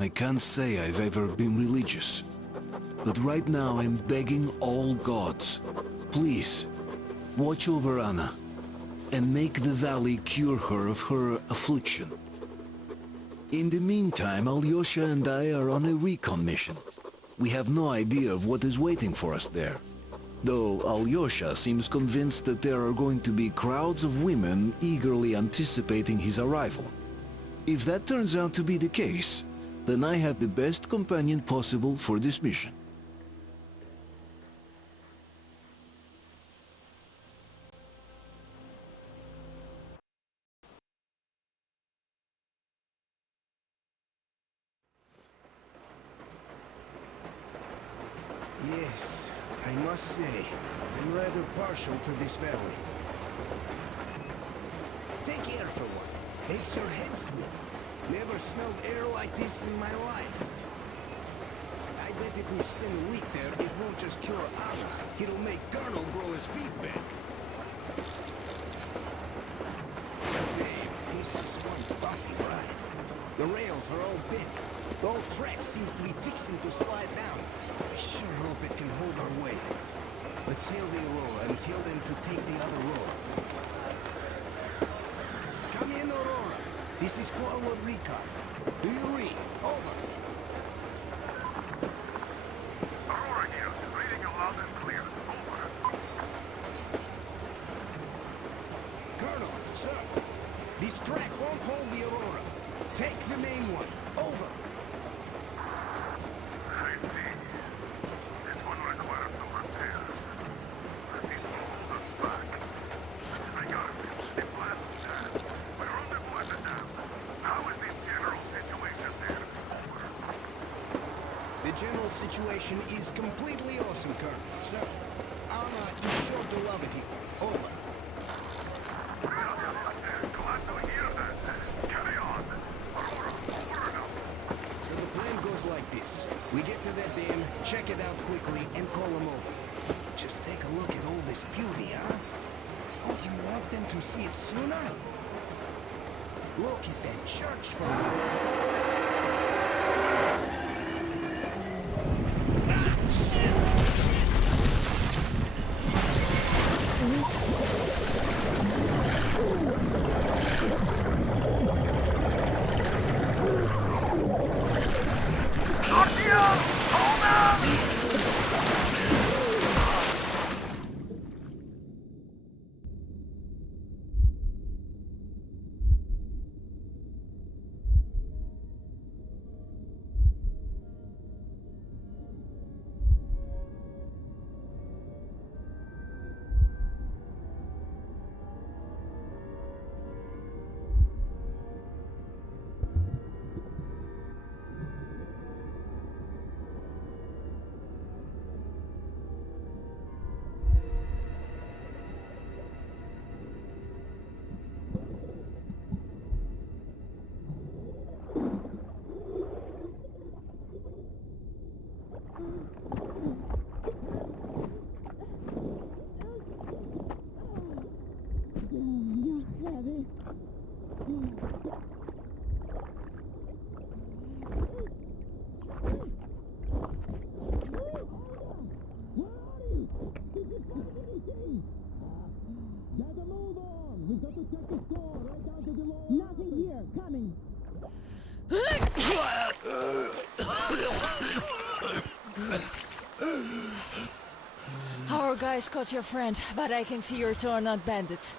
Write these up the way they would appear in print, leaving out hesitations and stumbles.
I can't say I've ever been religious, but right now I'm begging all gods, please, watch over Anna, and make the valley cure her of her affliction. In the meantime, Alyosha and I are on a recon mission. We have no idea of what is waiting for us there, though Alyosha seems convinced that there are going to be crowds of women eagerly anticipating his arrival. If that turns out to be the case, then I have the best companion possible for this mission. Yes, I must say, I'm rather partial to this valley. Take air for one. Makes your head swim. Never smelled air like this in my life. I bet if we spend a week there, it won't just cure Anna. It'll make Colonel grow his feet back. Damn, this is one bumpy ride. The rails are all bent. The whole track seems to be fixing to slide down. I sure hope it can hold our weight. Let's hail the Aurora and tell them to take the other road. Come in, Aurora. This is forward recon. Do you read? Over. Aurora here. Reading you loud and clear. Over. Colonel, sir. This track won't hold the Aurora. Take the main one. Over. I see. This one requires some repair. But this will hold us back. Regardless, the plan is that. We're rendezvous at the dam. How is the general situation there? Over. The general situation is completely awesome, Colonel. Sir, Anna is sure to love it here. Over. Glad to hear that. Carry on. Aurora, over now. So the plan goes like this. We get to that dam, check it out quickly, and call them over. Just take a look at all this beauty, huh? Don't you want them to see it sooner? Look at that church from Nothing here, coming. Our guys caught your friend, but I can see your two are not bandits.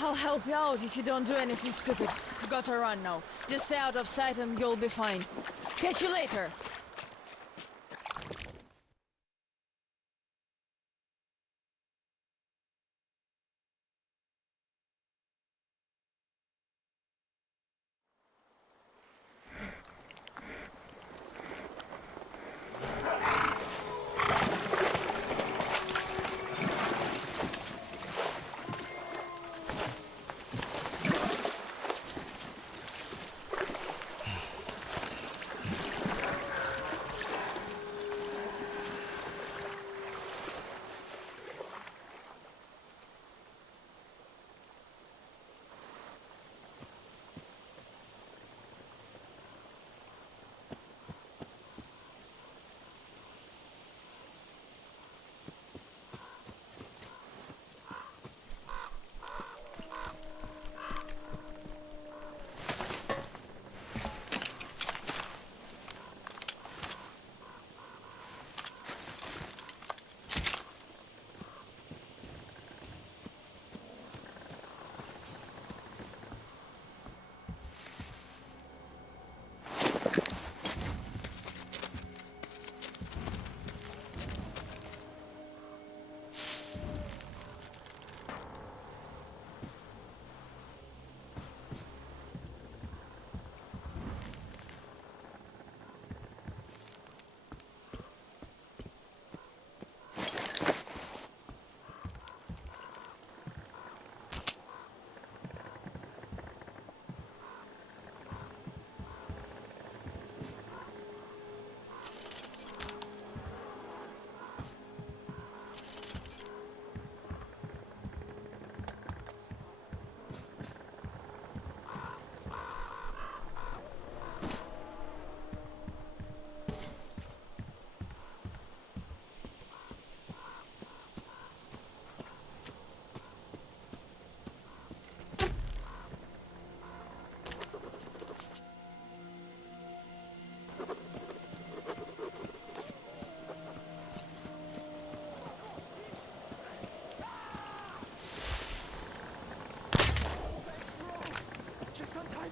I'll help you out if you don't do anything stupid. Gotta run now. Just stay out of sight and you'll be fine. Catch you later.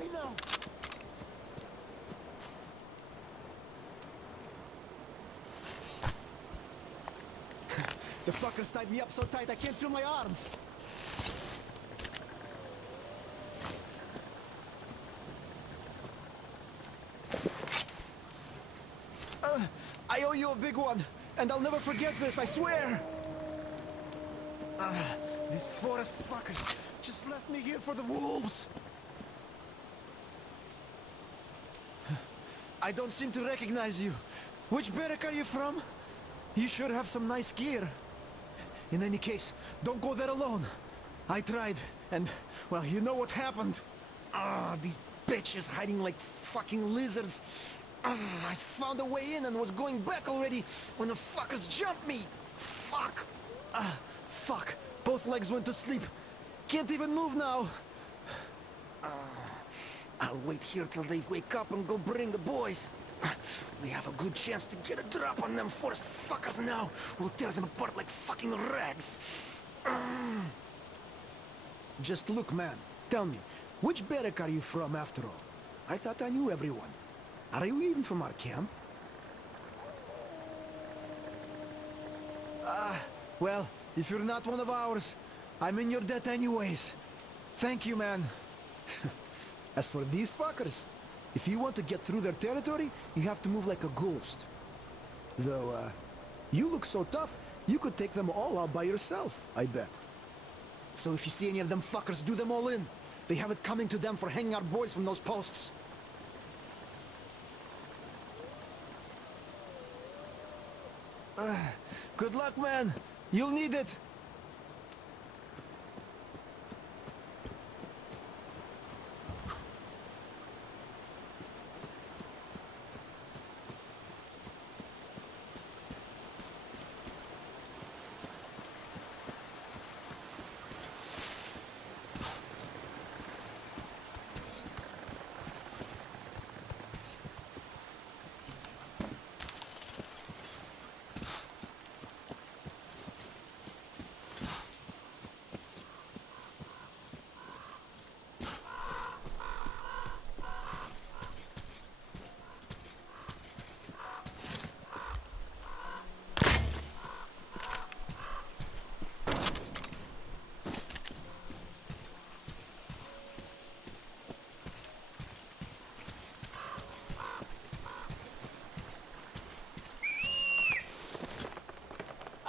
me now! The fuckers tied me up so tight I can't feel my arms! I owe you a big one, and I'll never forget this, I swear! These forest fuckers just left me here for the wolves! I don't seem to recognize you. Which barrack are you from? You sure have some nice gear. In any case, don't go there alone. I tried, and, well, you know what happened. These bitches hiding like fucking lizards. I found a way in and was going back already when the fuckers jumped me. Fuck. Fuck. Both legs went to sleep. Can't even move now. I'll wait here till they wake up and go bring the boys. We have a good chance to get a drop on them forest fuckers now. We'll tear them apart like fucking rags. Just look, man. Tell me, which barrack are you from after all? I thought I knew everyone. Are you even from our camp? Well, if you're not one of ours, I'm in your debt anyways. Thank you, man. As for these fuckers, if you want to get through their territory, you have to move like a ghost. Though, you look so tough, you could take them all out by yourself, I bet. So if you see any of them fuckers, do them all in. They have it coming to them for hanging our boys from those posts. Good luck, man. You'll need it.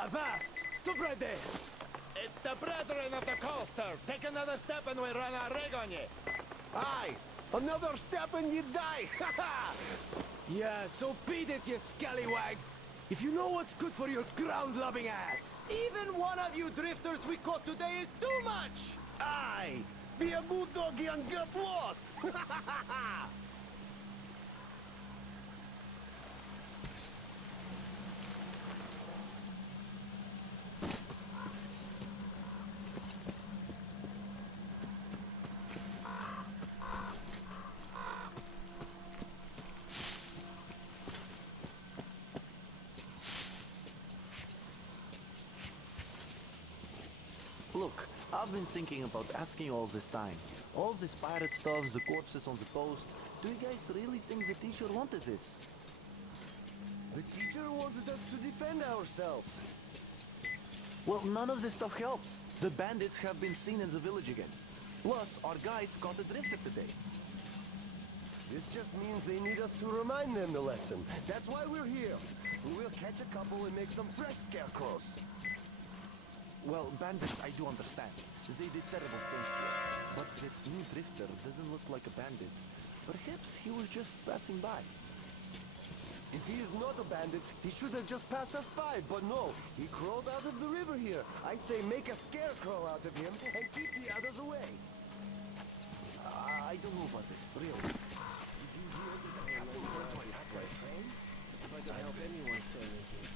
Avast! Stop right there! It's the brethren of the coaster! Take another step and we run our rig on you! Aye! Another step and you die! Ha Yeah, so beat it, you scallywag! If you know what's good for your ground-loving ass! Even one of you drifters we caught today is too much! Aye! Be a good doggy and get lost! Look, I've been thinking about asking you all this time. All this pirate stuff, the corpses on the post. Do you guys really think the teacher wanted this? The teacher wanted us to defend ourselves. Well, none of this stuff helps. The bandits have been seen in the village again. Plus, our guys caught a drifter today. This just means they need us to remind them the lesson. That's why we're here. We will catch a couple and make some fresh scarecrows. Well, bandits, I do understand. They did terrible things here. But this new drifter doesn't look like a bandit. Perhaps he was just passing by. If he is not a bandit, he should have just passed us by, but no. He crawled out of the river here. I say make a scarecrow out of him and keep the others away. I don't know about this, really. If I could help anyone standing here.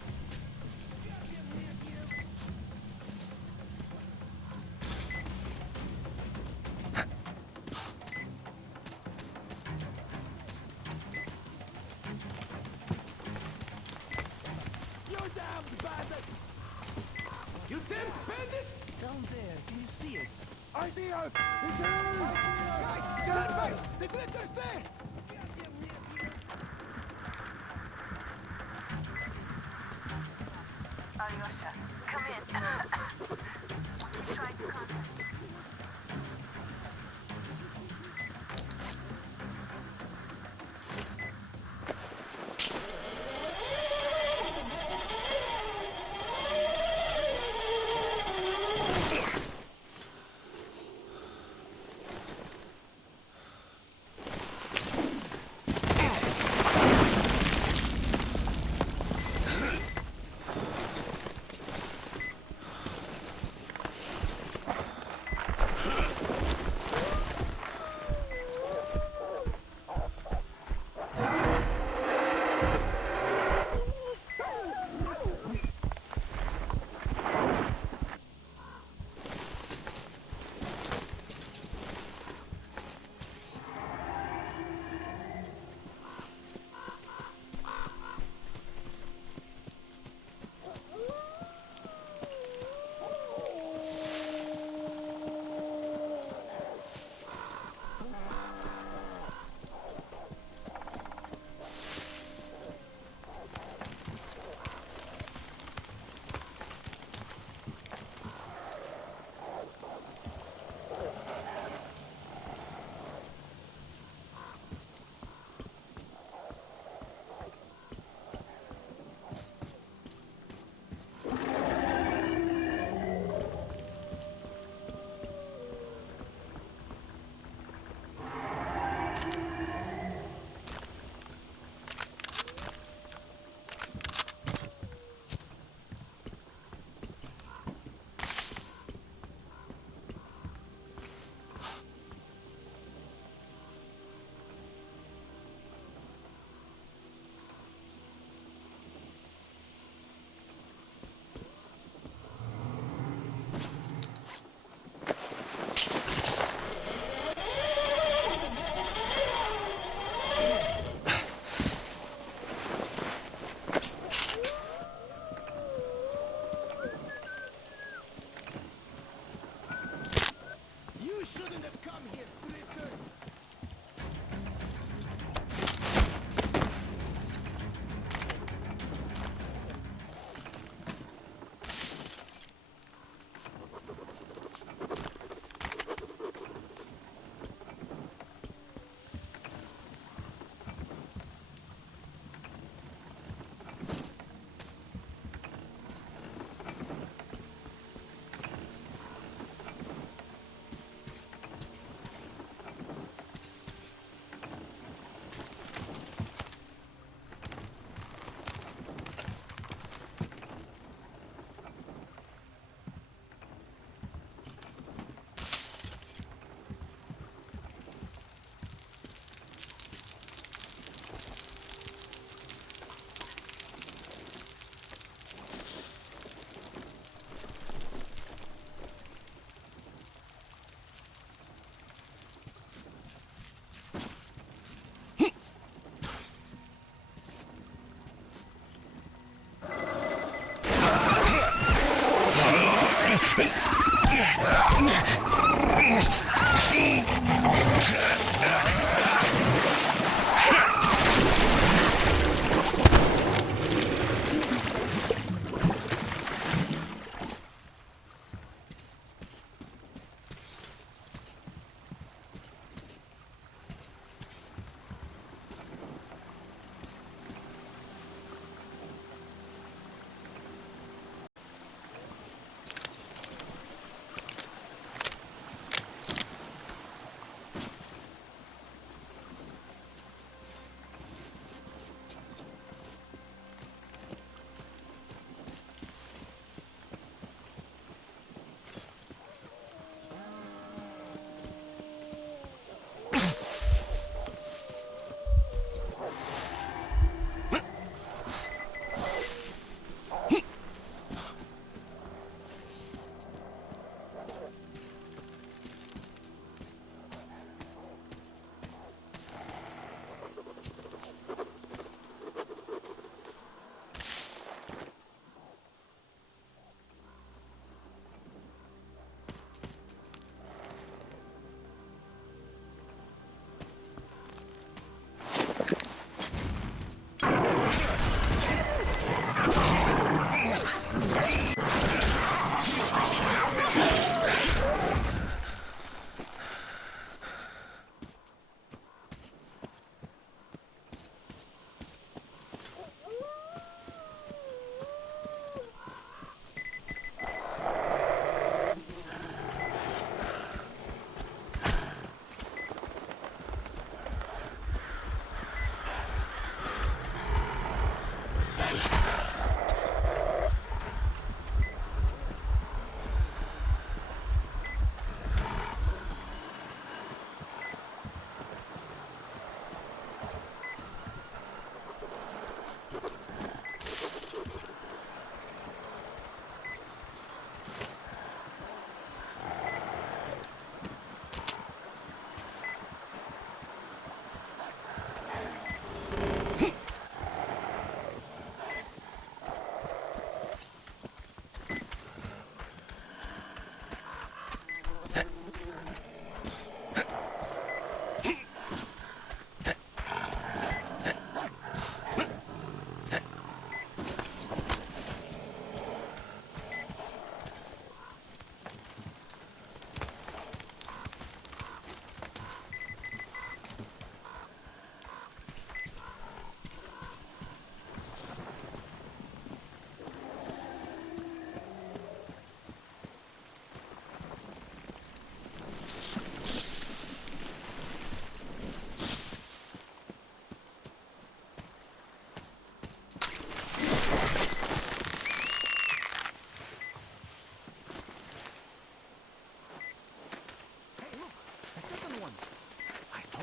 You damned bandit! You damned bandit! Down there, do you see it? I see her! It's her! Guys, stand back! The drifter's there! Alyosha, come in. Keep trying to contact.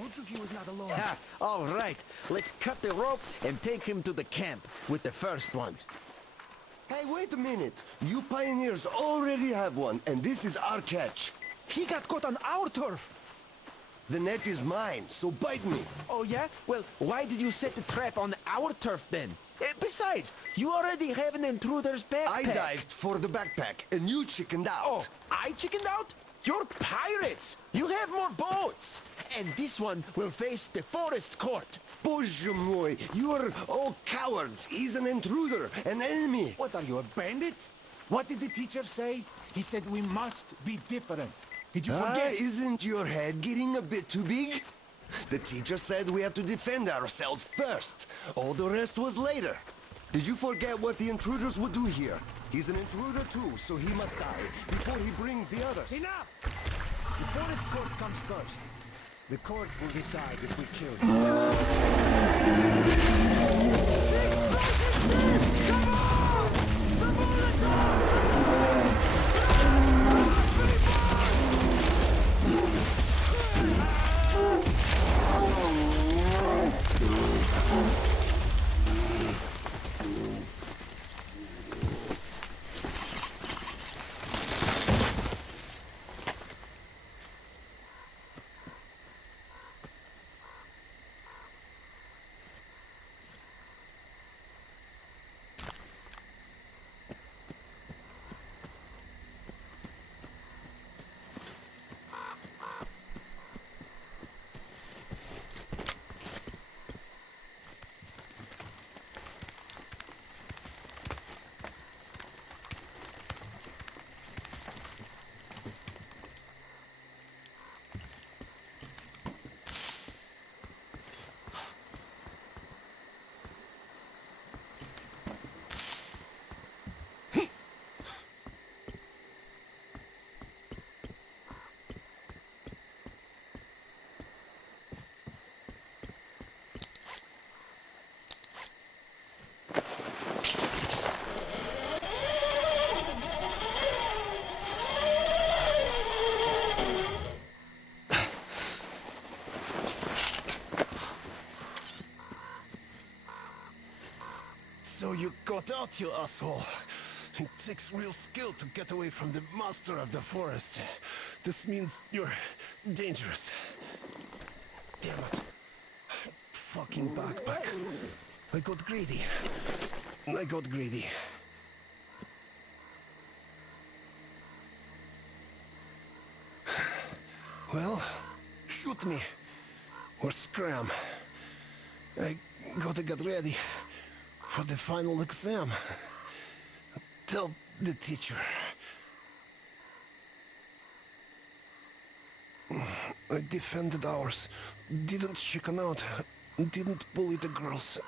Told you he was not alone. Ha! All right, let's cut the rope and take him to the camp with the first one. Hey, wait a minute. You pioneers already have one, and this is our catch. He got caught on our turf. The net is mine, so bite me. Oh yeah? Well, why did you set the trap on our turf then? Besides, you already have an intruder's backpack. I dived for the backpack, and you chickened out. Oh, I chickened out? You're pirates! You have more boats! And this one will face the forest court. Bоже mой, you're all cowards. He's an intruder, an enemy. What are you, a bandit? What did the teacher say? He said we must be different. Did you forget? Isn't your head getting a bit too big? The teacher said we have to defend ourselves first. All the rest was later. Did you forget what the intruders would do here? He's an intruder too, so he must die before he brings the others. Enough! The forest court comes first. The court will decide if we kill him. Come on! The bullet! So you got out, you asshole. It takes real skill to get away from the master of the forest. This means you're dangerous. Damn it. Fucking backpack. I got greedy. I got greedy. Well, shoot me. Or scram. I gotta get ready for the final exam. Tell the teacher. I defended ours. Didn't chicken out. Didn't bully the girls.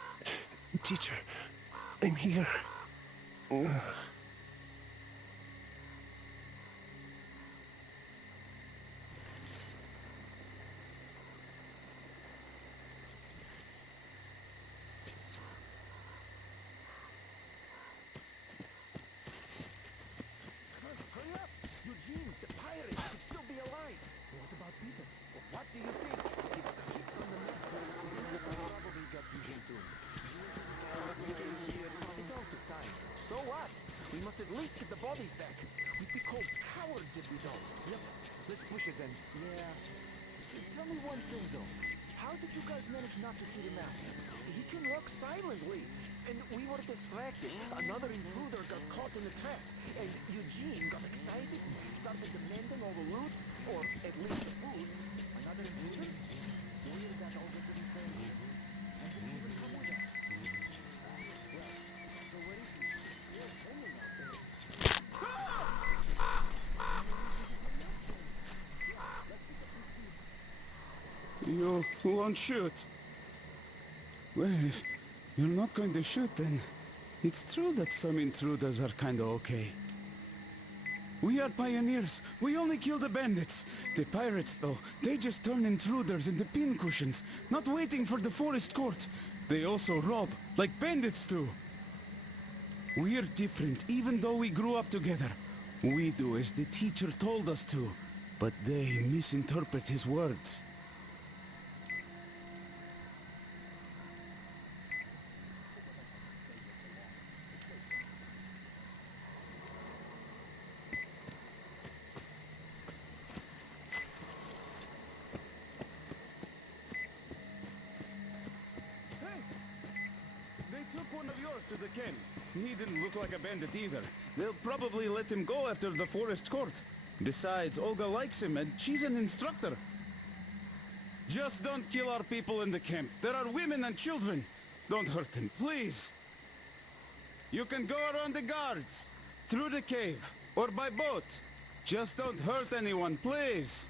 Teacher, I'm here. Hurry up! Eugene, the pirate could still be alive. What about Peter? What do you think? He got hit from the master. Probably got Eugene too. It all took time. So what? We must at least get the bodies back. We'd be called cowards if we don't. Yep. Let's push it then. Yeah. Tell me one thing though. How did you guys manage not to see the master? He can walk silently. And we were distracted. Another intruder got caught in the trap. And Eugene got excited and started demanding all the loot. Or at least the food. Another intruder? Where did that all get to be said? And did he even come with us? Well, so where is he? He's hanging out there. You won't shoot. Well, if you're not going to shoot, then it's true that some intruders are kinda okay. We are pioneers. We only kill the bandits. The pirates, though, they just turn intruders into pincushions, not waiting for the forest court. They also rob, like bandits do. We're different, even though we grew up together. We do as the teacher told us to, but they misinterpret his words. after the camp. He didn't look like a bandit either. They'll probably let him go after the forest court. Besides, Olga likes him and she's an instructor. Just don't kill our people in the camp. There are women and children. Don't hurt them, please. You can go around the guards, through the cave, or by boat. Just don't hurt anyone, please.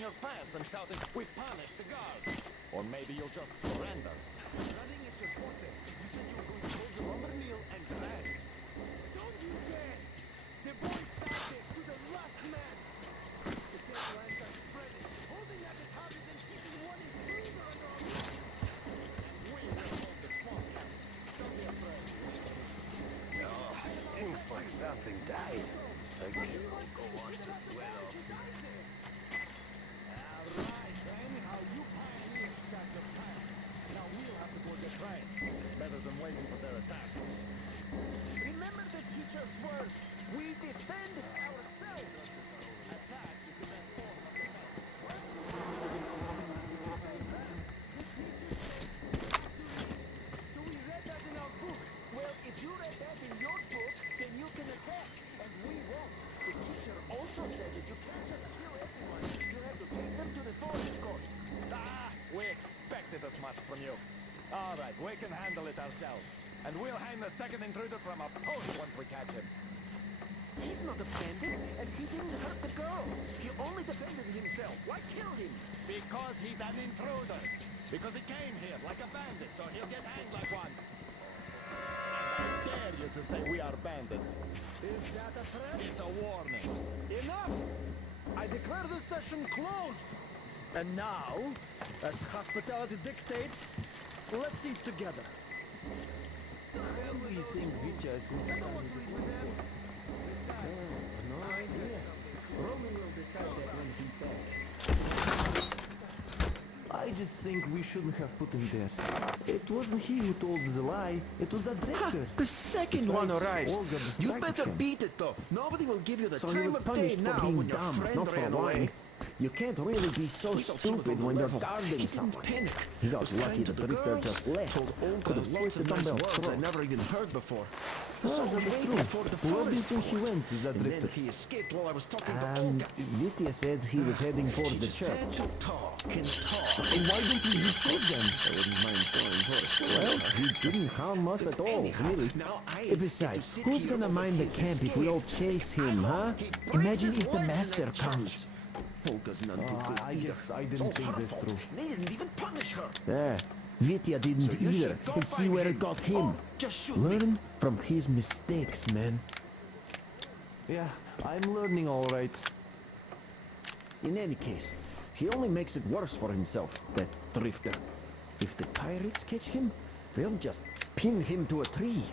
Your pants and shouting, "We punish the guards!" Or maybe you'll just surrender. Running is your forte. You said you were going to hold the lumber mill and drag. Don't you dare! The boys started to the last man. The deadlines are spreading, holding at it harder than keeping one intruder under our roof. We will hold the swamp. Don't be afraid. Oh, stinks like something died. I guess I'll go wash the sweat off. Better than waiting for their attack. Remember the teacher's words. We defend ourselves. Attack is the best form of defense. So we read that in our book. Well, if you read that in your book, then you can attack, and we won't. The teacher also said that you can't just kill everyone. You have to take them to the forest court. Ah, we expected as much from you. All right, we can handle it ourselves. And we'll hang the second intruder from a post once we catch him. He's not a bandit, and he didn't hurt the girls. He only defended himself. Why kill him? Because he's an intruder. Because he came here like a bandit, so he'll get hanged like one. And I dare you to say we are bandits. Is that a threat? It's a warning. Enough! I declare this session closed. And now, as hospitality dictates, let's eat together. How do you think Vitya is going to start with his life? No idea. Roman will decide that when he's back. I just think we shouldn't have put him there. It wasn't he who told the lie, it was the director. The second one arrives. You better beat it though. Nobody will give you the So he time was of day punished now for being when your dumb, friend not for ran lying. away. You can't really be so We thought he was on stupid the when you're level. guarding He someone. didn't panic. He got Was lucky kind to the the drifter girls, just left. told Olga Could have lots slit of the nice dumbbell's words I throat. never even heard before. Oh, So that is waiting true. for the Where do you forest think he court. went, that And then drifter? he escaped while I was talking to And Olga. Vitya said he was heading for She the just church. had to talk and talk. And why don't you just shoot them? I wouldn't mind going for it. Well, he didn't harm us at all, Anyhow, really. now I And besides, get to sit who's here gonna over mind the his camp if we escape. all chase him, I huh? hope he breaks Imagine his if the legs in master that church. comes. Olga's none too good I either. guess I It's didn't all think her this fault. through. They didn't even punish her. Yeah, Vitya didn't So you either. should go And see find where him. it got Or him. just shoot me. Learn from his mistakes, man. Yeah, I'm learning all right. In any case, he only makes it worse for himself, that drifter. If the pirates catch him, they'll just pin him to a tree.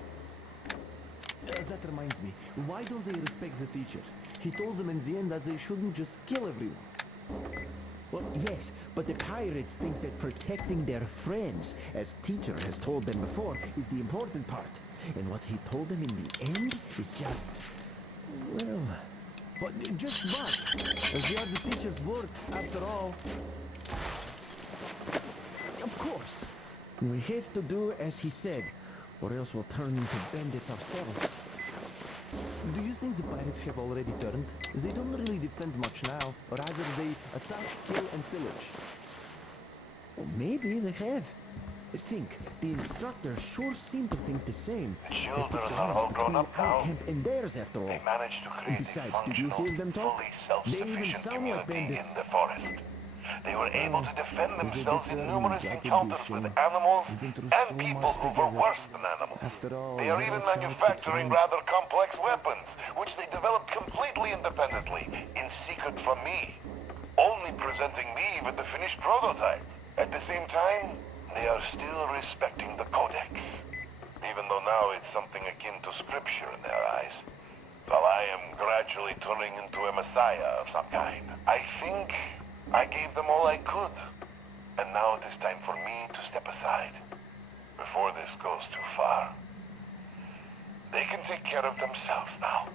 That reminds me, why don't they respect the teacher? He told them in the end that they shouldn't just kill everyone. Well, yes, but the pirates think that protecting their friends, as teacher has told them before, is the important part. And what he told them in the end is just... well... but just what? As they are the teacher's words, after all. Of course. We have to do as he said, or else we'll turn into bandits ourselves. Do you think the pirates have already turned? They don't really defend much now, or rather they attack, kill, and pillage. Or maybe they have. Think, the instructors sure seem to think the same. The children are all grown up now. Camp in theirs, after all. They managed to create a Besides, did you functional, hear them talk? fully They even self-sufficient sound like community bandits. in the forest. They were able to defend Is it themselves in determined numerous like a encounters with mission? animals We've been through and so people much who were together. worse than animals. After all, They are they're even all childhood manufacturing friends. rather complex weapons, which they developed completely independently, in secret from me, only presenting me with the finished prototype. At the same time, they are still respecting the Codex, even though now it's something akin to scripture in their eyes. While I am gradually turning into a messiah of some kind. I think I gave them all I could, and now it is time for me to step aside, before this goes too far. They can take care of themselves now.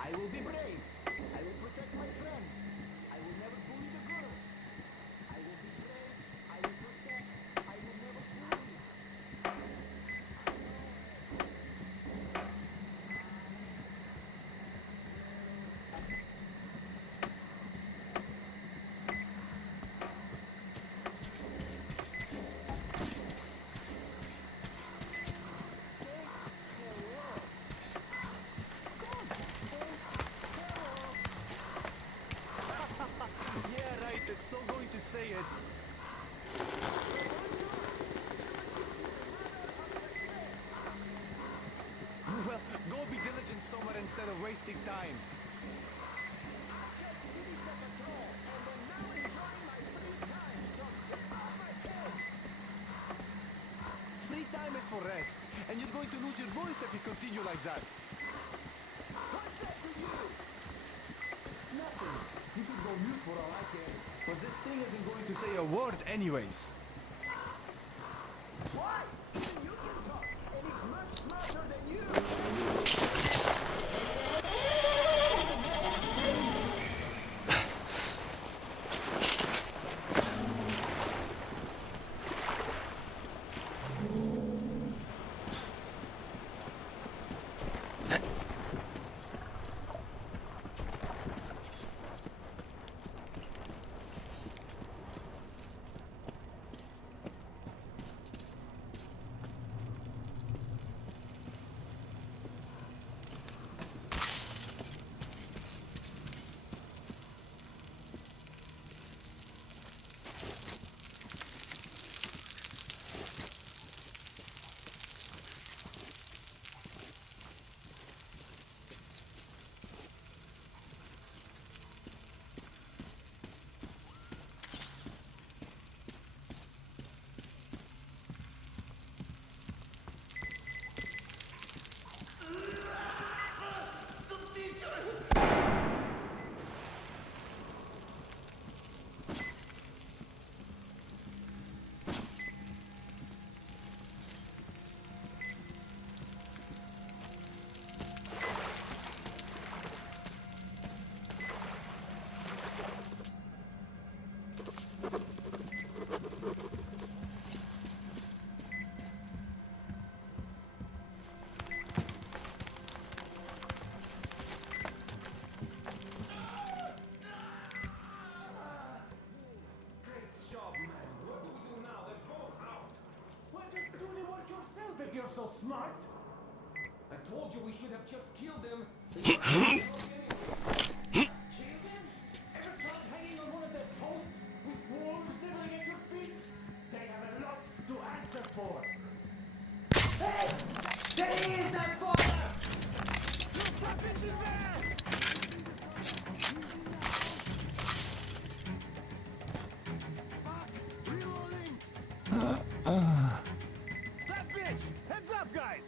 I will be brave. I will protect my friends. I will never bully the girls. I will be brave. I will protect. I will never bully. Yeah, right, it's so going to say it. Well, go be diligent somewhere instead of wasting time. Free time is for rest, and you're going to lose your voice if you continue like that. What's that to you? Nothing. You could go mute for all I care. Because this thing isn't going to say a word anyways. What? Even you can talk, and it's much smarter than you. If you're so smart. I told you we should have just killed them. Kill them? Ever tried hanging on one of their posts with wolves nibbling at your feet? They have a lot to answer for. Hey! There he is, that father! Look, that bitch is there! Fuck! Reloading! That bitch! Heads up, guys!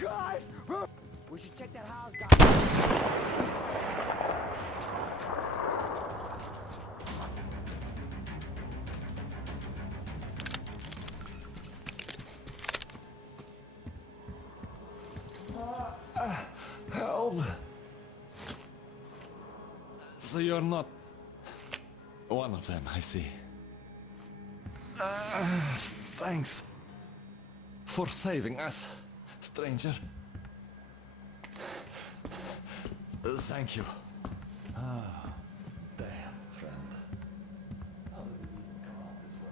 Guys! We should check that house, guys. So you're not one of them, I see. Thanks for saving us, stranger. Thank you. Ah, damn, friend. How did it even come out this way?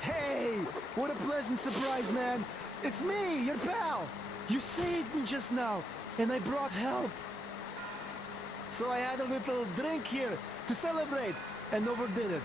Hey, what a pleasant surprise, man. It's me, your pal. You saved me just now, and I brought help. So I had a little drink here to celebrate and overdid it.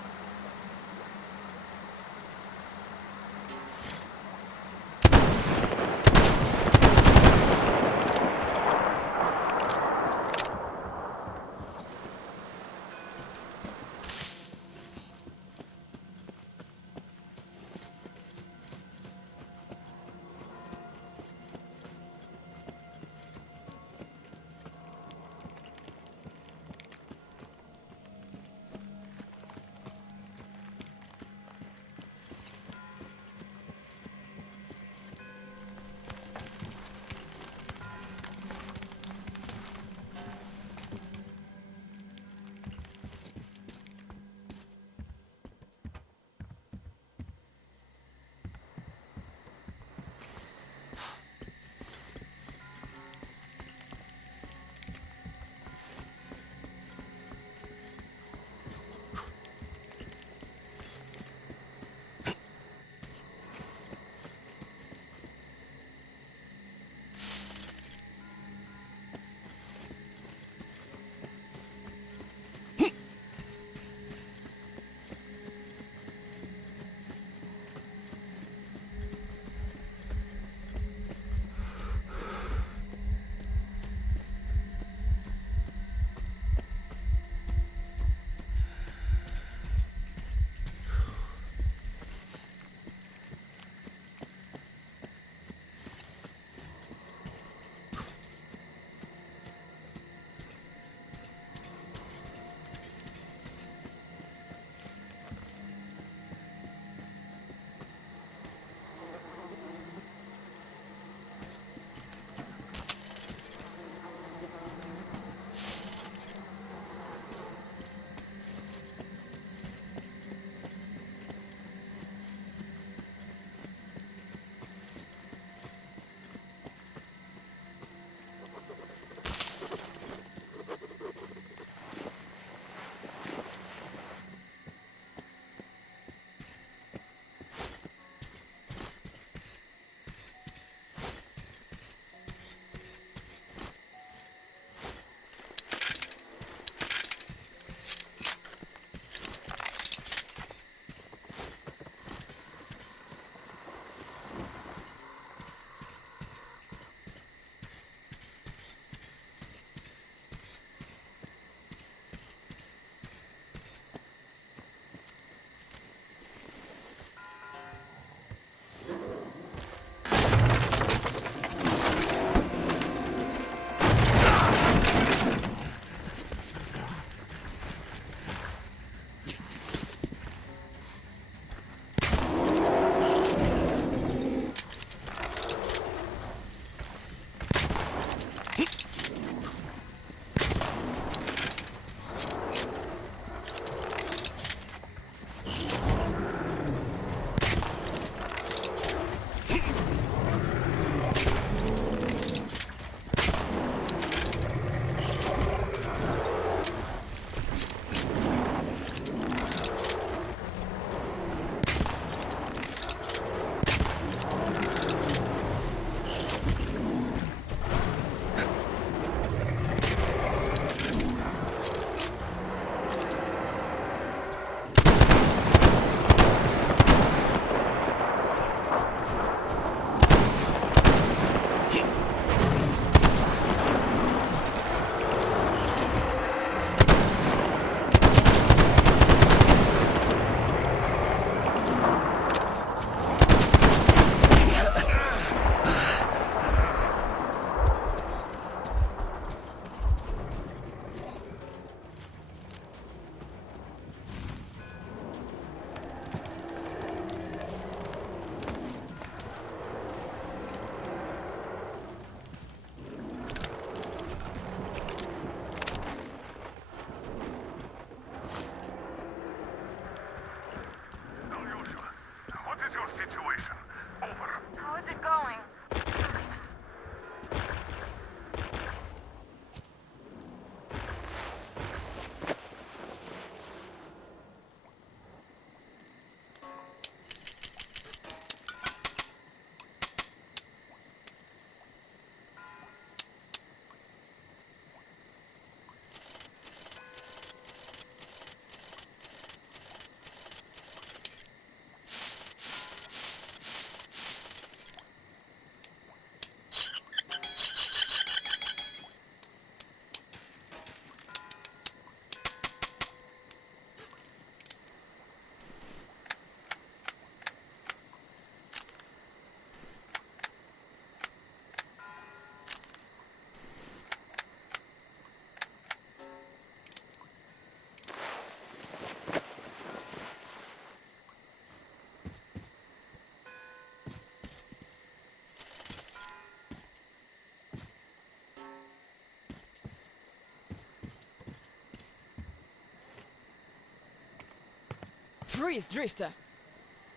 Freeze, Drifter!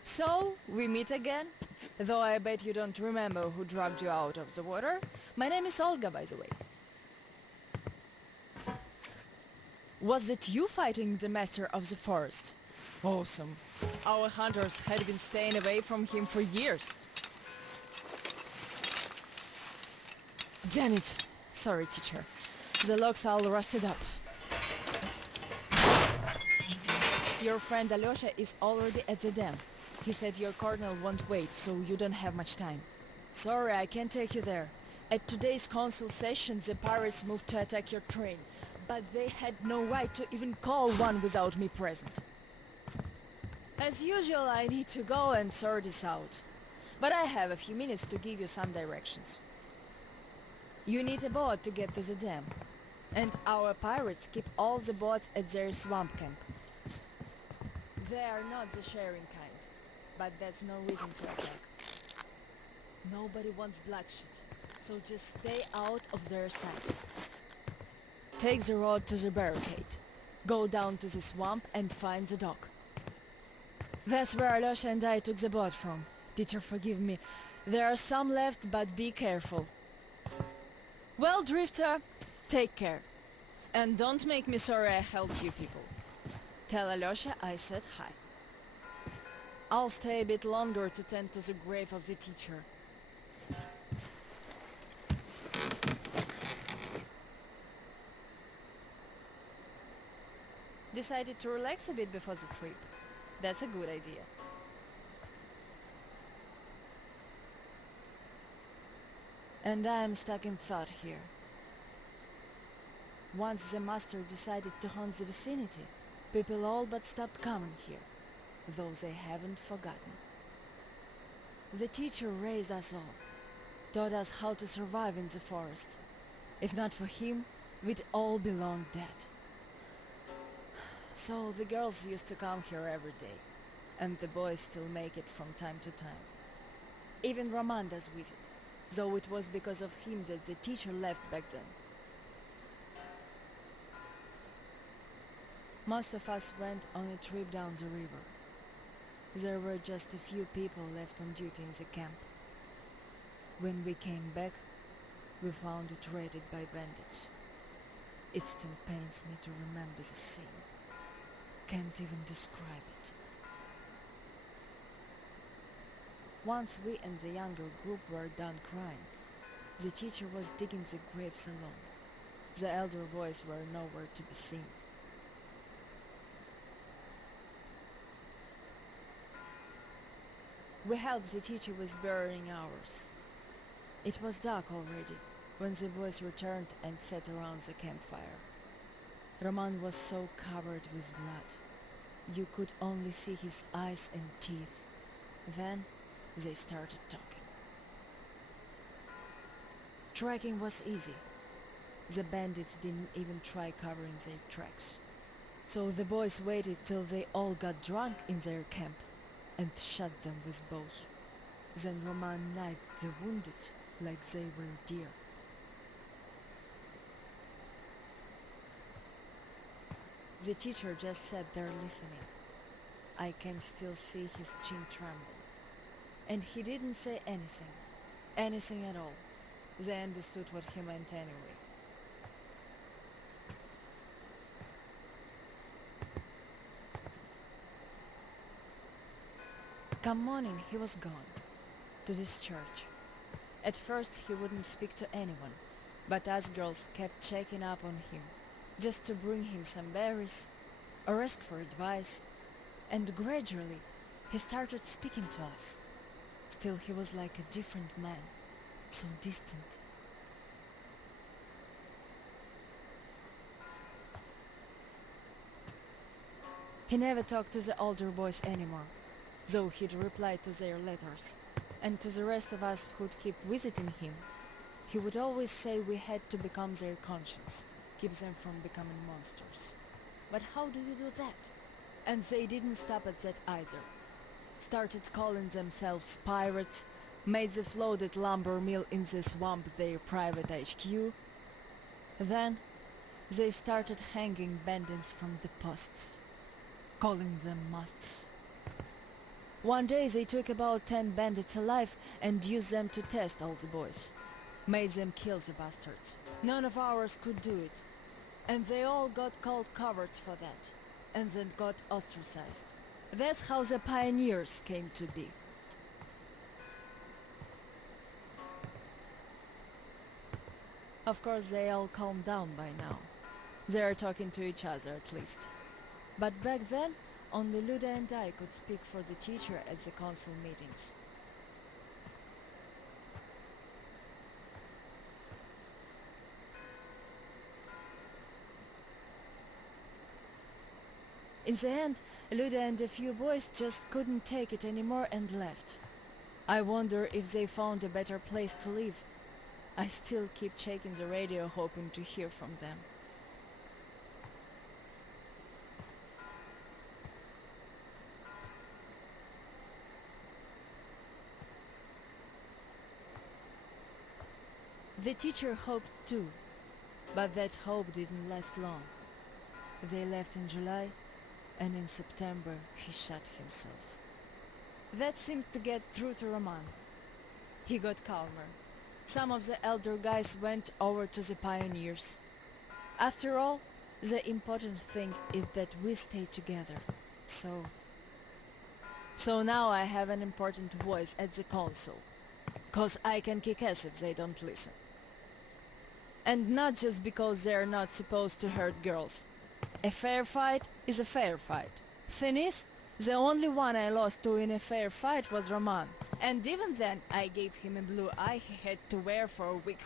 So, we meet again? Though I bet you don't remember who dragged you out of the water. My name is Olga, by the way. Was it you fighting the Master of the Forest? Awesome. Our hunters had been staying away from him for years. Damn it. Sorry, teacher. The locks all rusted up. Your friend Alyosha is already at the dam. He said your colonel won't wait, so you don't have much time. Sorry, I can't take you there. At today's council session, the pirates moved to attack your train, but they had no right to even call one without me present. As usual, I need to go and sort this out. But I have a few minutes to give you some directions. You need a boat to get to the dam. And our pirates keep all the boats at their swamp camp. They are not the sharing kind, but that's no reason to attack. Nobody wants bloodshed, so just stay out of their sight. Take the road to the barricade. Go down to the swamp and find the dock. That's where Alyosha and I took the boat from. Teacher, forgive me. There are some left, but be careful. Well, Drifter, take care. And don't make me sorry I helped you people. Tell Alyosha I said hi. I'll stay a bit longer to tend to the grave of the teacher. Decided to relax a bit before the trip. That's a good idea. And I'm stuck in thought here. Once the master decided to haunt the vicinity, people all but stopped coming here, though they haven't forgotten. The teacher raised us all, taught us how to survive in the forest. If not for him, we'd all be long dead. So the girls used to come here every day, and the boys still make it from time to time. Even Roman does visit, though it was because of him that the teacher left back then. Most of us went on a trip down the river. There were just a few people left on duty in the camp. When we came back, we found it raided by bandits. It still pains me to remember the scene. Can't even describe it. Once we and the younger group were done crying, the teacher was digging the graves alone. The elder boys were nowhere to be seen. We helped the teacher with burying ours. It was dark already when the boys returned and sat around the campfire. Roman was so covered with blood. You could only see his eyes and teeth. Then they started talking. Tracking was easy. The bandits didn't even try covering their tracks. So the boys waited till they all got drunk in their camp and shot them with bows. Then Roman knifed the wounded like they were deer. The teacher just sat there listening. I can still see his chin tremble. And he didn't say anything at all. They understood what he meant anyway. Come morning, he was gone, to this church. At first he wouldn't speak to anyone, but us girls kept checking up on him, just to bring him some berries, or ask for advice, and gradually he started speaking to us. Still he was like a different man, so distant. He never talked to the older boys anymore, though he'd reply to their letters. And to the rest of us who'd keep visiting him, he would always say we had to become their conscience, keep them from becoming monsters. But how do you do that? And they didn't stop at that either. Started calling themselves pirates, made the floated lumber mill in the swamp their private HQ. Then they started hanging bandits from the posts, calling them musts. One day they took about 10 bandits alive and used them to test all the boys. Made them kill the bastards. None of ours could do it. And they all got called cowards for that. And then got ostracized. That's how the pioneers came to be. Of course, they all calmed down by now. They are talking to each other at least. But back then, only Luda and I could speak for the teacher at the council meetings. In the end, Luda and a few boys just couldn't take it anymore and left. I wonder if they found a better place to live. I still keep checking the radio hoping to hear from them. The teacher hoped too, but that hope didn't last long. They left in July, and in September he shot himself. That seemed to get through to Roman. He got calmer. Some of the elder guys went over to the pioneers. After all, the important thing is that we stay together. So now I have an important voice at the council. 'Cause I can kick ass if they don't listen. And not just because they're not supposed to hurt girls. A fair fight is a fair fight. Thing is, the only one I lost to in a fair fight was Roman. And even then, I gave him a blue eye he had to wear for a week.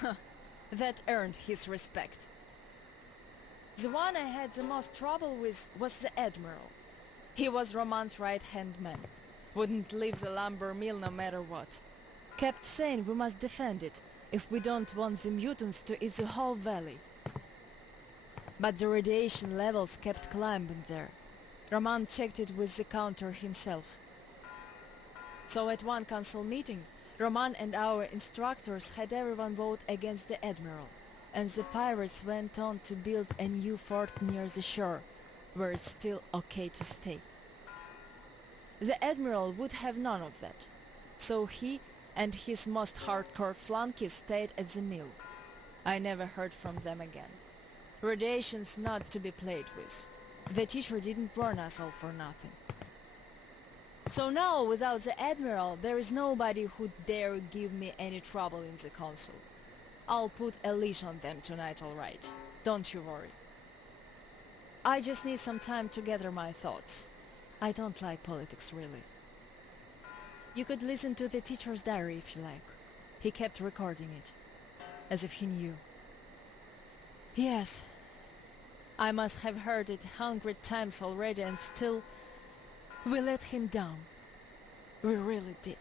That earned his respect. The one I had the most trouble with was the Admiral. He was Roman's right-hand man. Wouldn't leave the lumber mill no matter what. Kept saying we must defend it if we don't want the mutants to eat the whole valley. But the radiation levels kept climbing there. Roman checked it with the counter himself. So at one council meeting, Roman and our instructors had everyone vote against the Admiral, and the pirates went on to build a new fort near the shore, where it's still okay to stay. The Admiral would have none of that, so he and his most hardcore flunkies stayed at the mill. I never heard from them again. Radiation's not to be played with. The teacher didn't warn us all for nothing. So now, without the Admiral, there is nobody who'd dare give me any trouble in the council. I'll put a leash on them tonight, all right. Don't you worry. I just need some time to gather my thoughts. I don't like politics, really. You could listen to the teacher's diary if you like. He kept recording it, as if he knew. Yes, I must have heard it 100 times already, and still, we let him down. We really did.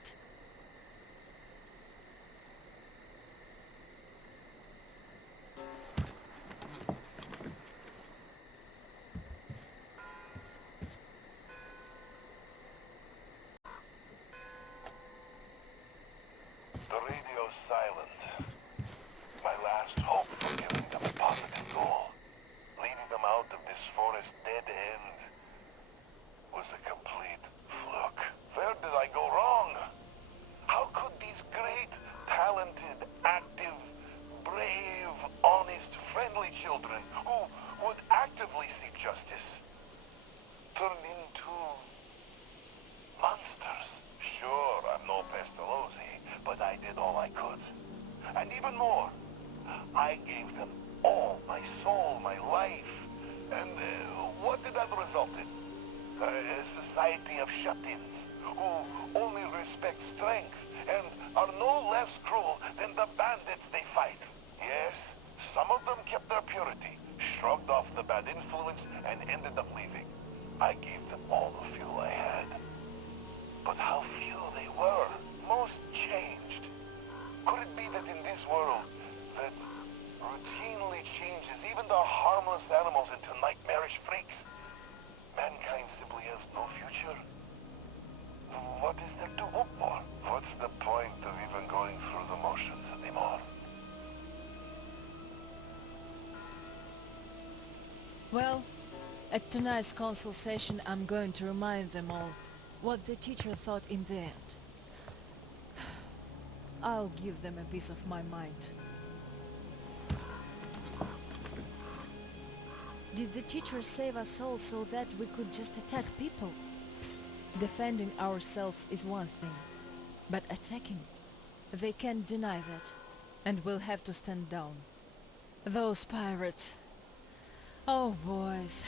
The radio's silent. My last hope of giving them a positive goal, leading them out of this forest dead end, was a complete fluke. Where did I go wrong? How could these great, talented, active, brave, honest, friendly children who would actively seek justice turn into monsters? Sure, I'm no Pestalozzi, but I did all I could. And even more, I gave them all my soul, my life. And what did that result in? A society of shut-ins who only respect strength and are no less cruel than the bandits they fight. Yes, some of them kept their purity, shrugged off the bad influence, and ended up leaving. I gave them all the fuel I had. But how few they were. Most changed. Could it be that in this world that routinely changes even the harmless animals into nightmarish freaks, mankind simply has no future? What is there to hope for? What's the point of even going through the motions anymore? Well, at tonight's council session I'm going to remind them all what the teacher thought in the end. I'll give them a piece of my mind. Did the teacher save us all so that we could just attack people? Defending ourselves is one thing, but attacking, they can't deny that, and we'll have to stand down. Those pirates. Oh, boys.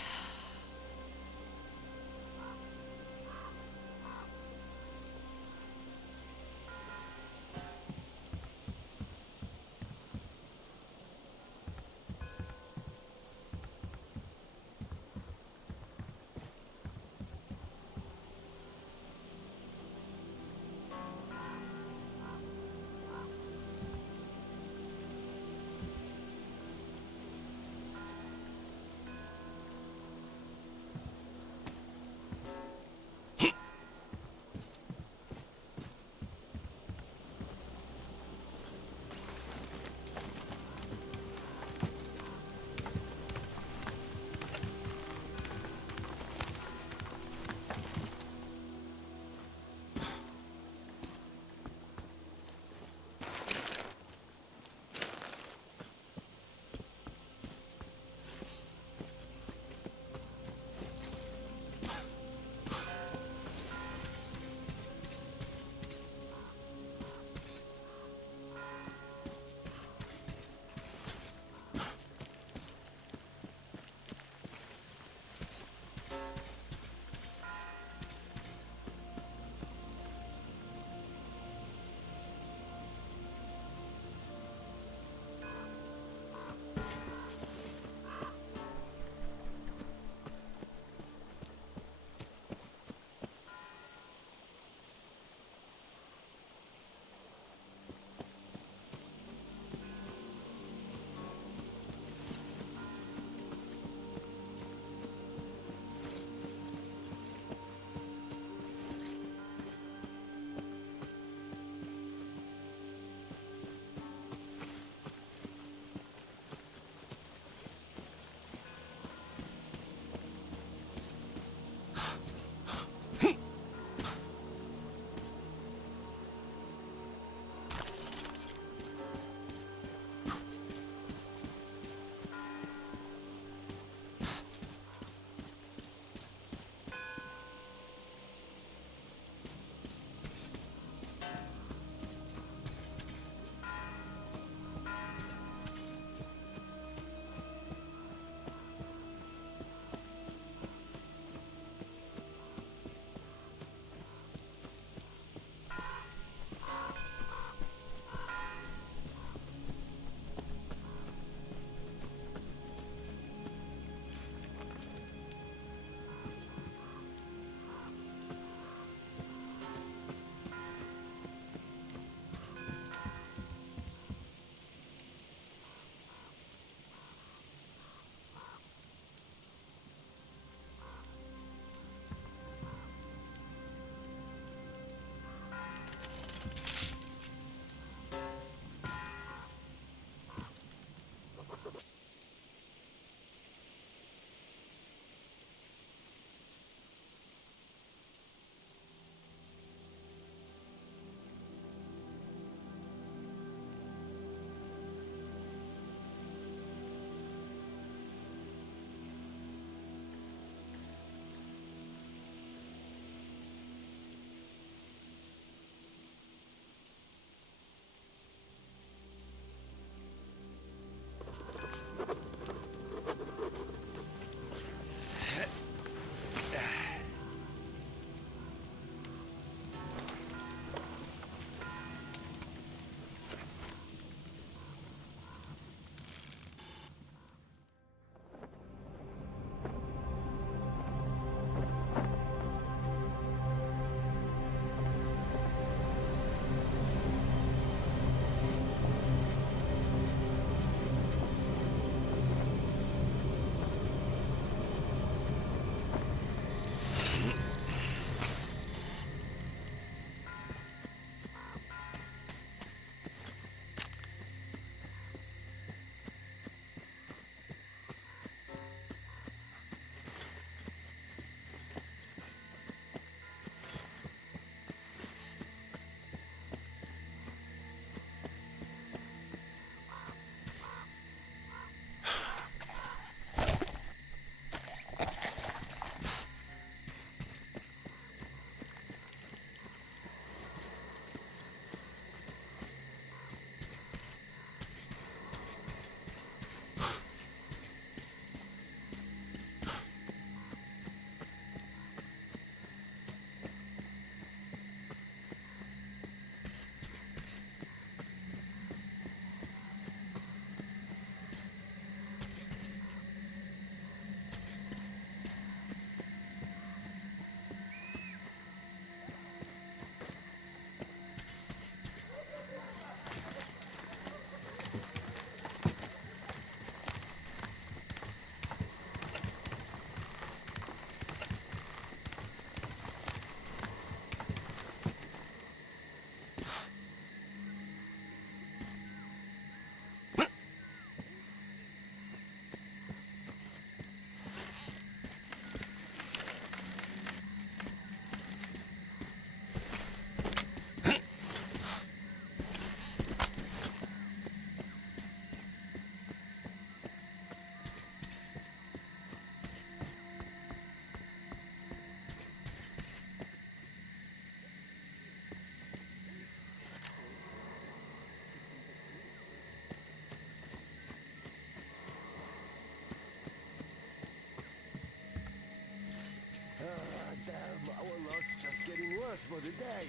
for the day.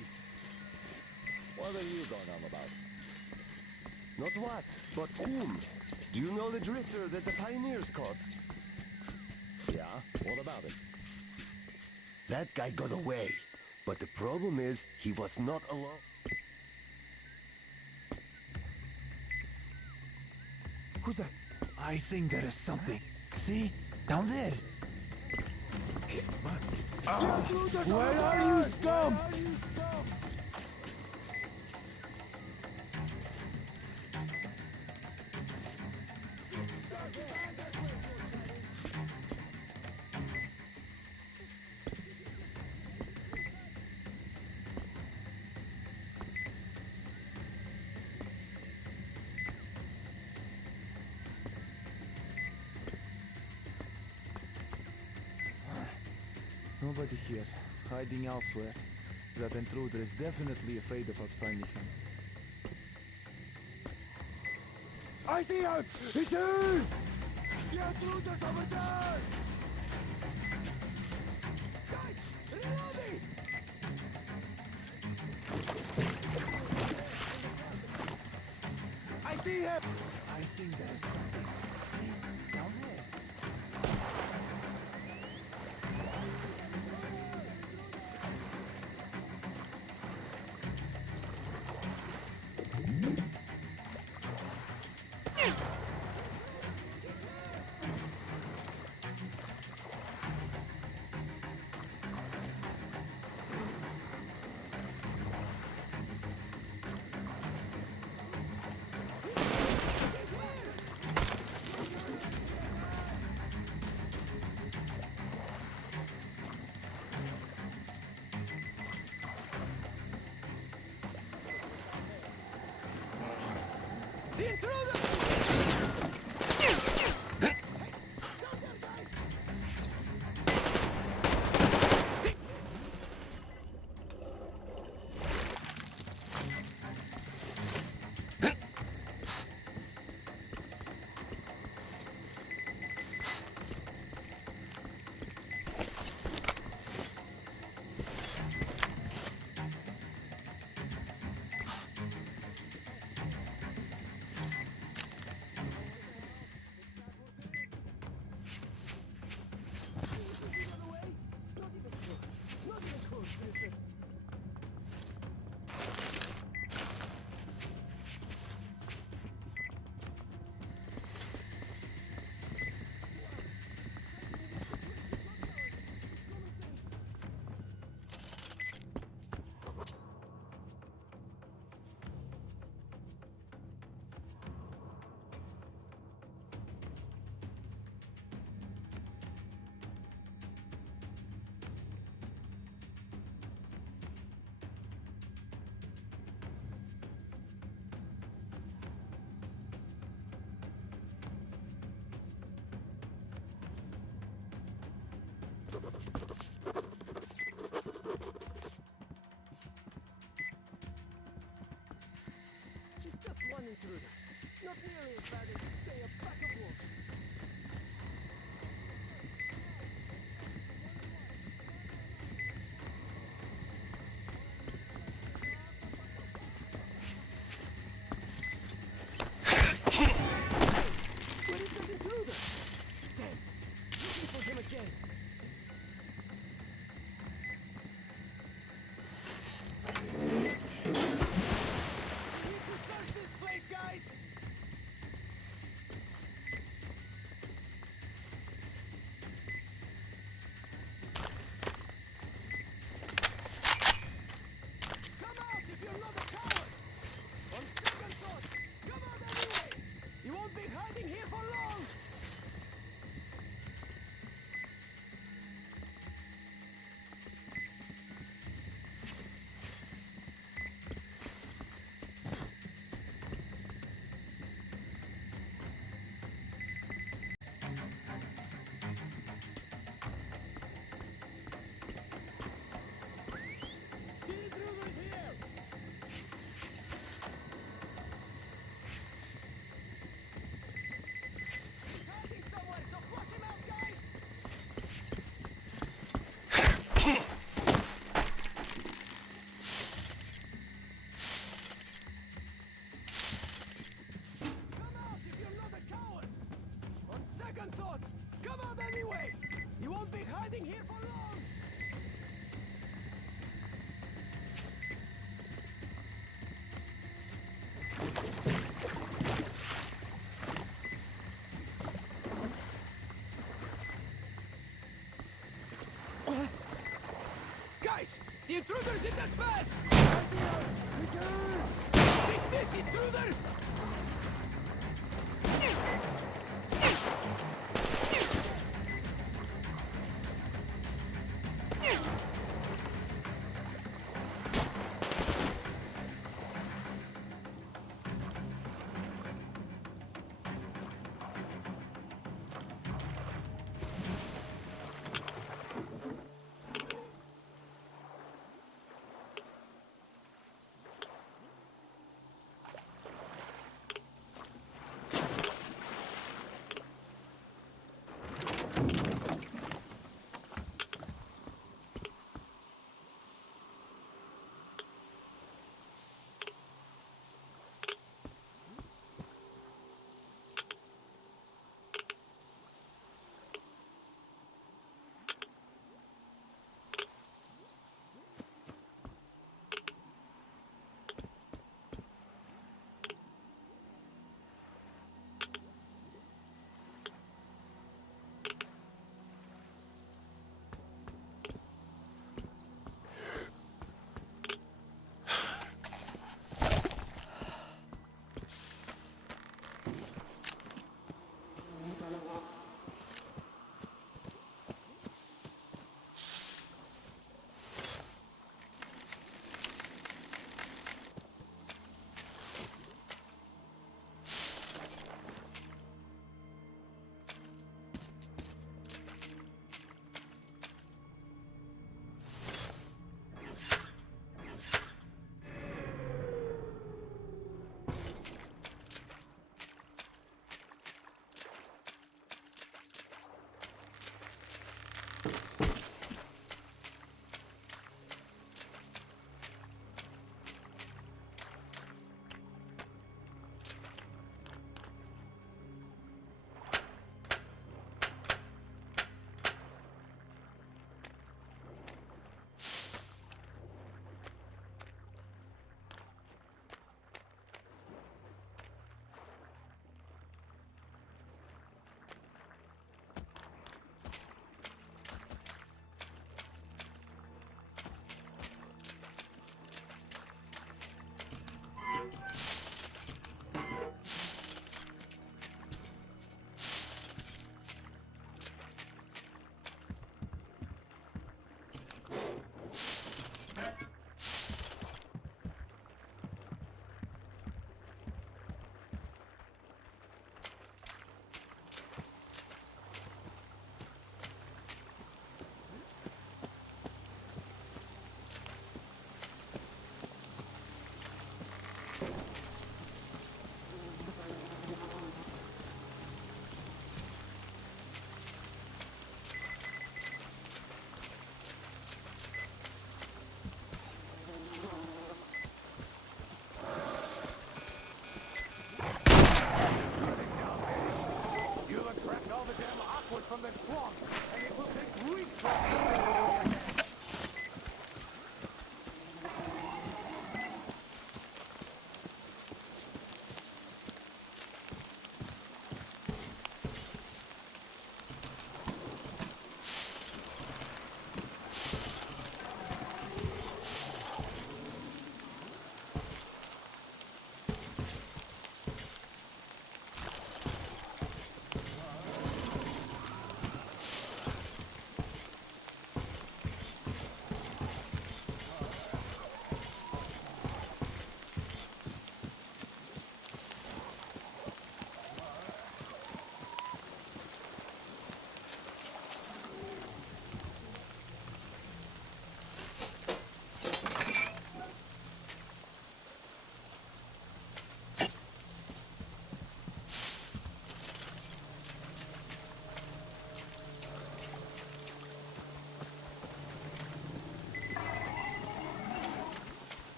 What are you going on about? Not what, but whom? Do you know the drifter that the pioneers caught? Yeah, what about it? That guy got away. But the problem is, he was not alone. Who's that? I think there is something. See? Down there. Where are you, scum? Nobody here. Hiding elsewhere. That intruder is definitely afraid of us finding him. I see him! He's here! The intruder's over there! Guys! Reloading! I see him! I think there's something. See? Down there. The intruder! She's just one intruder. Not nearly as bad as, say, a pack of wolves. Where is that intruder? Damn. Looking for him again. We need to search this place, guys! Come out if you're not a coward! On second thought, come out anyway! You won't be hiding here for long! The intruder's here! He's hiding here for long! Guys! The intruder's in that pass! Take this, intruder!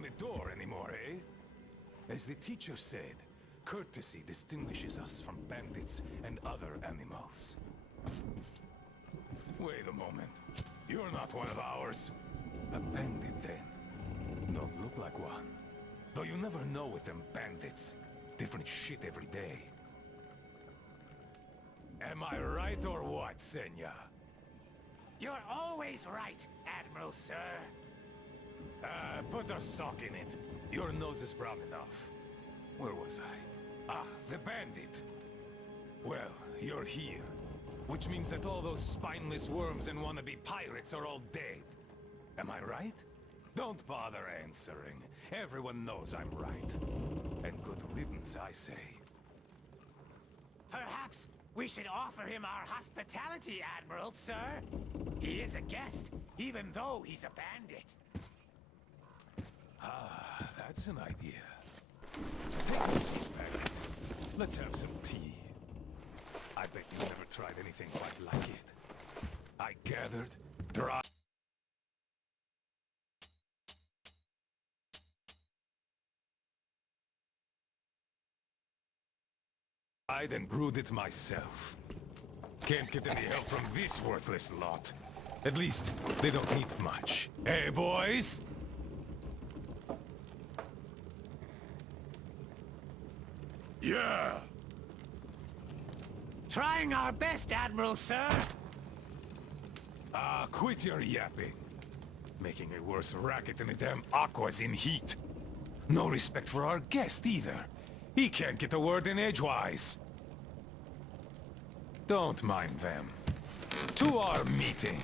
on the door anymore, eh? As the teacher said, courtesy distinguishes us from bandits and other animals. Wait a moment. You're not one of ours. A bandit, then. Don't look like one. Though you never know with them bandits. Different shit every day. Am I right or what, Senya? You're always right, Admiral, sir. Put a sock in it. Your nose is brown enough. Where was I? Ah, the bandit. Well, you're here. Which means that all those spineless worms and wannabe pirates are all dead. Am I right? Don't bother answering. Everyone knows I'm right. And good riddance, I say. Perhaps we should offer him our hospitality, Admiral, sir. He is a guest, even though he's a bandit. Ah, that's an idea. Take a seat, bandit. Let's have some tea. I bet you've never tried anything quite like it. I gathered, dried, and brewed it myself. Can't get any help from this worthless lot. At least, they don't eat much. Hey, boys? Yeah! Trying our best, Admiral, sir. Ah, quit your yapping. Making a worse racket than the damn Aqua's in heat. No respect for our guest, either. He can't get a word in edgewise. Don't mind them. To our meeting.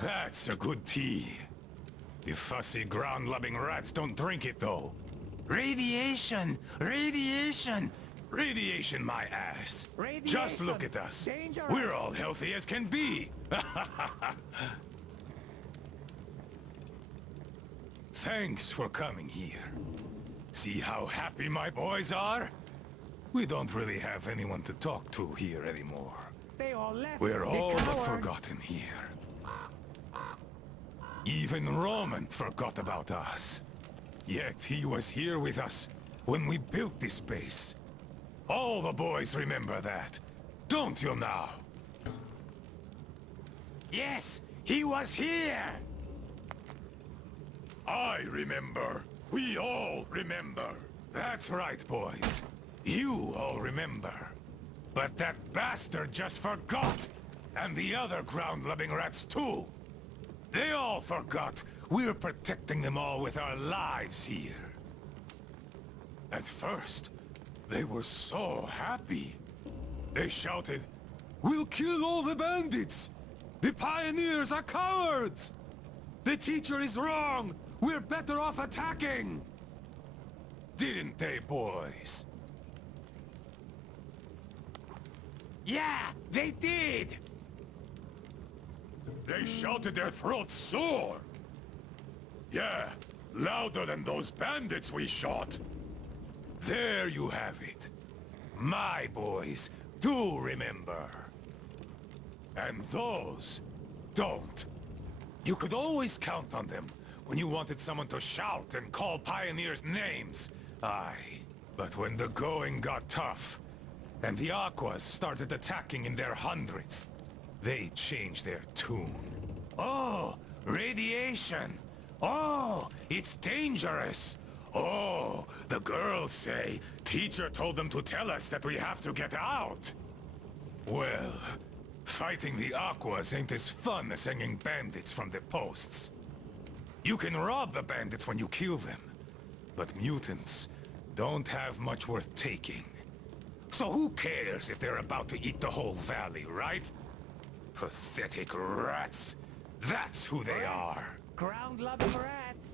That's a good tea. You fussy ground-loving rats don't drink it, though. Radiation! Radiation! Radiation, my ass. Radiation. Just look at us. Dangerous. We're all healthy as can be. Thanks for coming here. See how happy my boys are? We don't really have anyone to talk to here anymore. They all left. We're the all cowards. forgotten here. Even Roman forgot about us. Yet he was here with us when we built this base. All the boys remember that. Don't you now? Yes, he was here. I remember. We all remember. That's right, boys. You all remember. But that bastard just forgot! And the other ground-loving rats too! They all forgot we're protecting them all with our lives here. At first, they were so happy. They shouted, "We'll kill all the bandits! The pioneers are cowards! The teacher is wrong! We're better off attacking!" Didn't they, boys? Yeah, they did. They shouted their throats sore. Yeah, louder than those bandits we shot. There you have it. My boys do remember. And those don't. You could always count on them when you wanted someone to shout and call pioneers names. Aye, but when the going got tough, and the Aquas started attacking in their hundreds, they changed their tune. Oh, radiation! Oh, it's dangerous! Oh, the girls say teacher told them to tell us that we have to get out! Well, fighting the Aquas ain't as fun as hanging bandits from the posts. You can rob the bandits when you kill them, but mutants don't have much worth taking. So who cares if they're about to eat the whole valley, right? Pathetic rats! That's who they are! Ground-loving rats.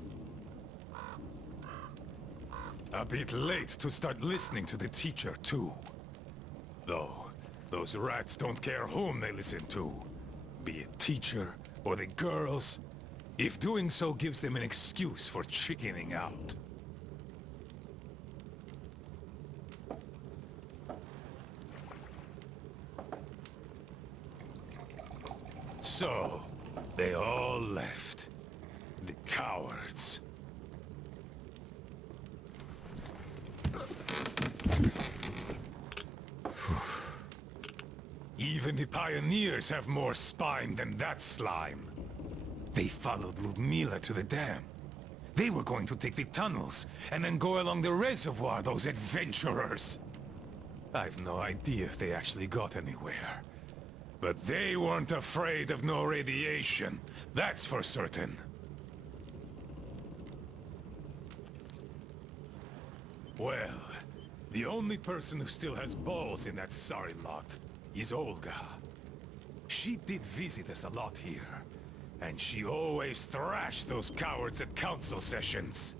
A bit late to start listening to the teacher, too. Though, those rats don't care whom they listen to. Be it teacher or the girls, if doing so gives them an excuse for chickening out. So, they all left. The Cowards. Even the pioneers have more spine than that slime. They followed Ludmila to the dam. They were going to take the tunnels, and then go along the reservoir, those adventurers. I've no idea if they actually got anywhere. But they weren't afraid of no radiation, that's for certain. Well, the only person who still has balls in that sorry lot is Olga. She did visit us a lot here, and she always thrashed those cowards at council sessions.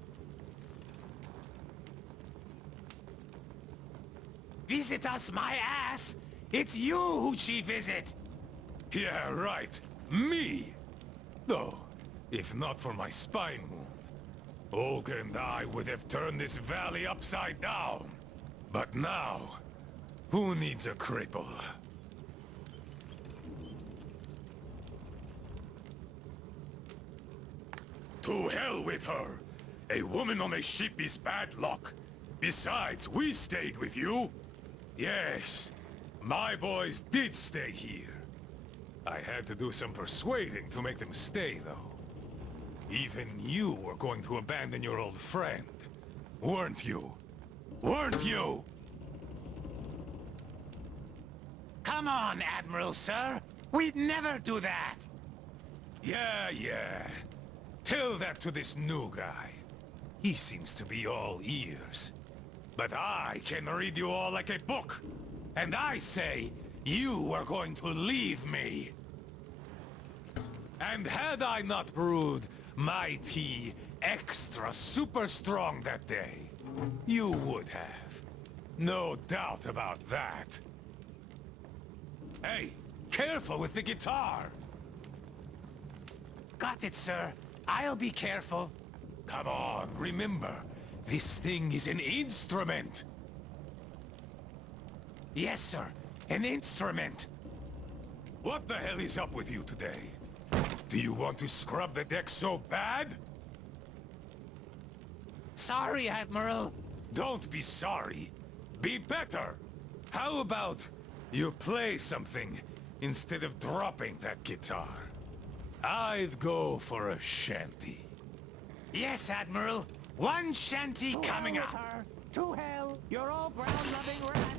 Visit us, my ass! It's you who she visit! Yeah, right. Me! Though, if not for my spine wound, Olga and I would have turned this valley upside down. But now, who needs a cripple? To hell with her! A woman on a ship is bad luck. Besides, we stayed with you. Yes, my boys did stay here. I had to do some persuading to make them stay, though. Even you were going to abandon your old friend, weren't you? Weren't you? Come on, Admiral, sir. We'd never do that. Yeah. Tell that to this new guy. He seems to be all ears. But I can read you all like a book. And I say, you were going to leave me. And had I not brewed my tea extra super strong that day, you would have. No doubt about that. Hey, careful with the guitar! Got it, sir. I'll be careful. Come on, remember, this thing is an instrument. Yes, sir. An instrument. What the hell is up with you today? Do you want to scrub the deck so bad? Sorry, Admiral. Don't be sorry. Be better. How about you play something instead of dropping that guitar? I'd go for a shanty. Yes, Admiral. One shanty coming up. Her. To hell! You're all brown-loving rats!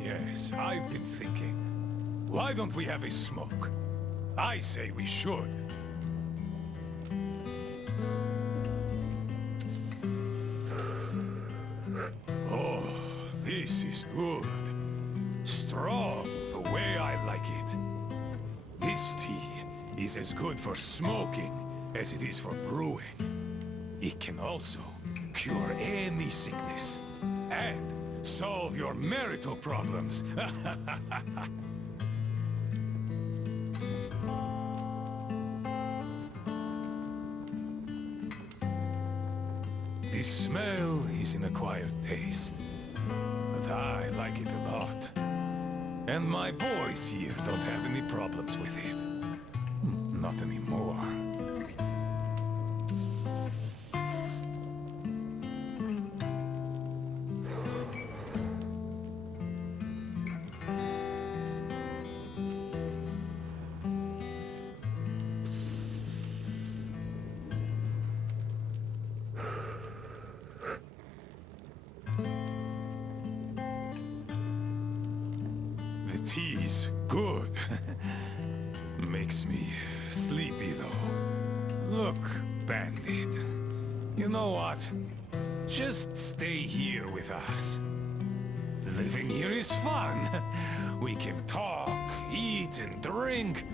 Yes, I've been thinking. Why don't we have a smoke? I say we should. Oh, this is good. Strong, the way I like it. This tea is as good for smoking as it is for brewing. It can also cure any sickness and solve your marital problems. The smell is an acquired taste, but I like it a lot. And my boys here don't have any problems with it. Not anymore. The tea's good. Makes me sleepy, though. Look, Bandit. You know what? Just stay here with us. Living here is fun. We can talk, eat, and drink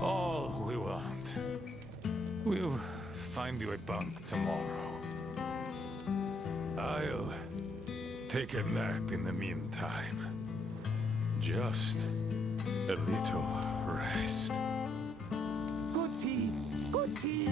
all we want. We'll find you a bunk tomorrow. I'll take a nap in the meantime. Just a little rest. Good tea! Good tea!